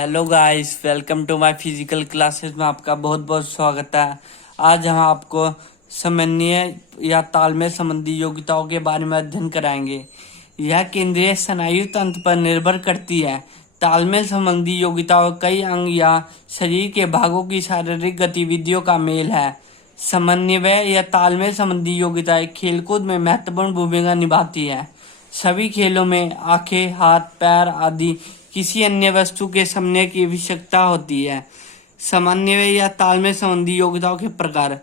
Hello guys, welcome to my physical classes में आपका बहुत बहुत स्वागत है। आज हम आपको समन्वय या तालमेल संबंधी योग्यताओं के बारे में अध्ययन कराएंगे। यह केंद्रीय स्नायु तंत्र पर निर्भर करती है। तालमेल संबंधी योग्यताओं कई अंग या शरीर के भागों की शारीरिक गतिविधियों का मेल है। समन्वय या तालमेल संबंधी योग्यताएं खेलकूद में महत्वपूर्ण भूमिका निभाती है। सभी खेलों में आंखें, हाथ, पैर आदि किसी अन्य वस्तु के समन्वय की आवश्यकता होती है। समन्वय या तालमेल संबंधी योग्यताओं के प्रकार।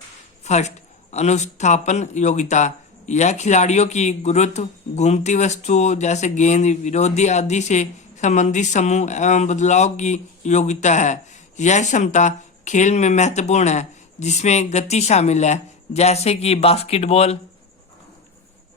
फर्स्ट, अनुस्थापन योग्यता। यह खिलाड़ियों की गुरुत्व, घूमती वस्तुओं जैसे गेंद, विरोधी आदि से संबंधित समूह एवं बदलाव की योग्यता है। यह क्षमता खेल में महत्वपूर्ण है, जिसमें गति शामिल है, जैसे कि बास्केटबॉल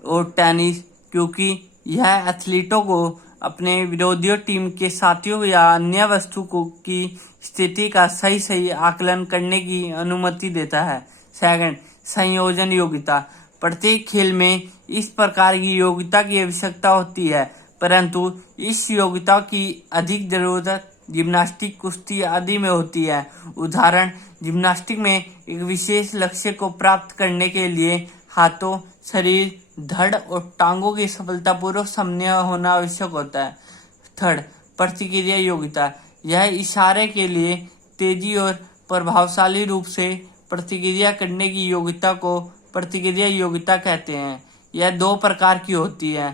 और टेनिस, क्योंकि यह एथलीटों को अपने विरोधी टीम के साथियों या अन्य वस्तु की स्थिति का सही आकलन करने की अनुमति देता है। सेकंड, संयोजन योग्यता। प्रत्येक खेल में इस प्रकार की योग्यता की आवश्यकता होती है, परंतु इस योग्यता की अधिक जरूरत जिम्नास्टिक, कुश्ती आदि में होती है। उदाहरण, जिम्नास्टिक में एक विशेष लक्ष्य को प्राप्त करने के लिए हाथों, शरीर, धड़ और टांगों की सफलतापूर्वक समन्वय होना आवश्यक होता है। थर्ड, प्रतिक्रिया योग्यता। यह इशारे के लिए तेजी और प्रभावशाली रूप से प्रतिक्रिया करने की योग्यता को प्रतिक्रिया योग्यता कहते हैं। यह दो प्रकार की होती है।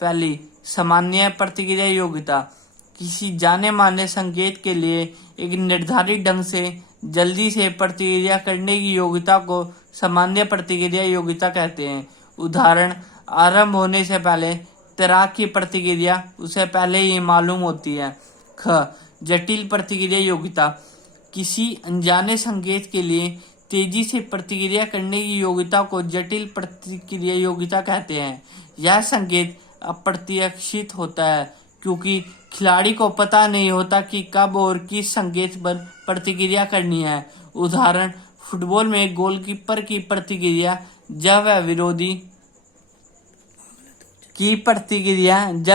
पहली, सामान्य प्रतिक्रिया योग्यता। किसी जाने माने संकेत के लिए एक निर्धारित ढंग से जल्दी से प्रतिक्रिया करने की योग्यता को सामान्य प्रतिक्रिया योग्यता कहते हैं। उदाहरण, आरंभ होने से पहले तैराक की प्रतिक्रिया उसे पहले ही मालूम होती है। ख, जटिल प्रतिक्रिया योग्यता। किसी अनजाने संकेत के लिए तेजी से प्रतिक्रिया करने की योग्यता को जटिल प्रतिक्रिया योग्यता कहते हैं। यह संकेत अप्रत्याशित होता है, क्योंकि खिलाड़ी को पता नहीं होता कि कब और किस संकेत पर प्रतिक्रिया करनी है। उदाहरण, फुटबॉल में गोलकीपर की प्रतिक्रिया जब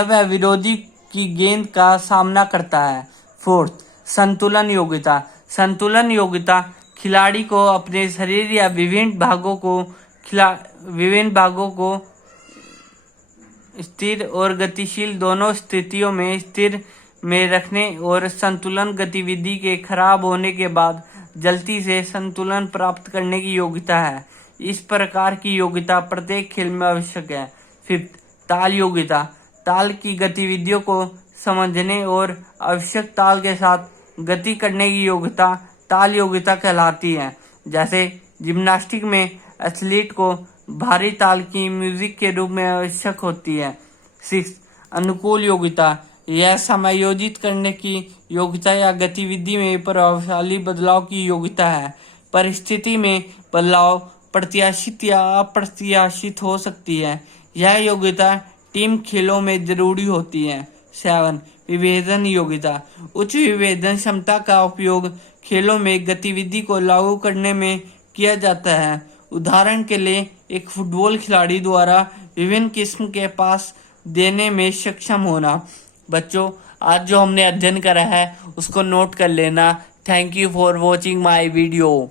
वह विरोधी की गेंद का सामना करता है। फोर्थ, संतुलन योग्यता। संतुलन योग्यता खिलाड़ी को अपने शरीर या विभिन्न भागों को स्थिर और गतिशील दोनों स्थितियों में स्थिर में रखने और संतुलन गतिविधि के खराब होने के बाद जल्दी से संतुलन प्राप्त करने की योग्यता है। इस प्रकार की योग्यता प्रत्येक खेल में आवश्यक है। फिफ्थ, ताल योग्यता। ताल की गतिविधियों को समझने और आवश्यक ताल के साथ गति करने की योग्यता ताल योग्यता कहलाती है। जैसे जिम्नास्टिक में एथलीट को भारी ताल की म्यूजिक के रूप में आवश्यक होती है। सिक्स, अनुकूल योग्यता। यह समायोजित करने की योग्यता या गतिविधि में प्रभावशाली बदलाव की योग्यता है। परिस्थिति में बदलाव प्रत्याशित या अप्रत्याशित हो सकती है। यह योग्यता टीम खेलों में जरूरी होती है। 7, विभेदन योग्यता। उच्च विभेदन क्षमता का उपयोग खेलों में गतिविधि को लागू करने में किया जाता है। उदाहरण के लिए, एक फुटबॉल खिलाड़ी द्वारा विभिन्न किस्म के पास देने में सक्षम होना। बच्चों, आज जो हमने अध्ययन करा है उसको नोट कर लेना। Thank you for watching my video.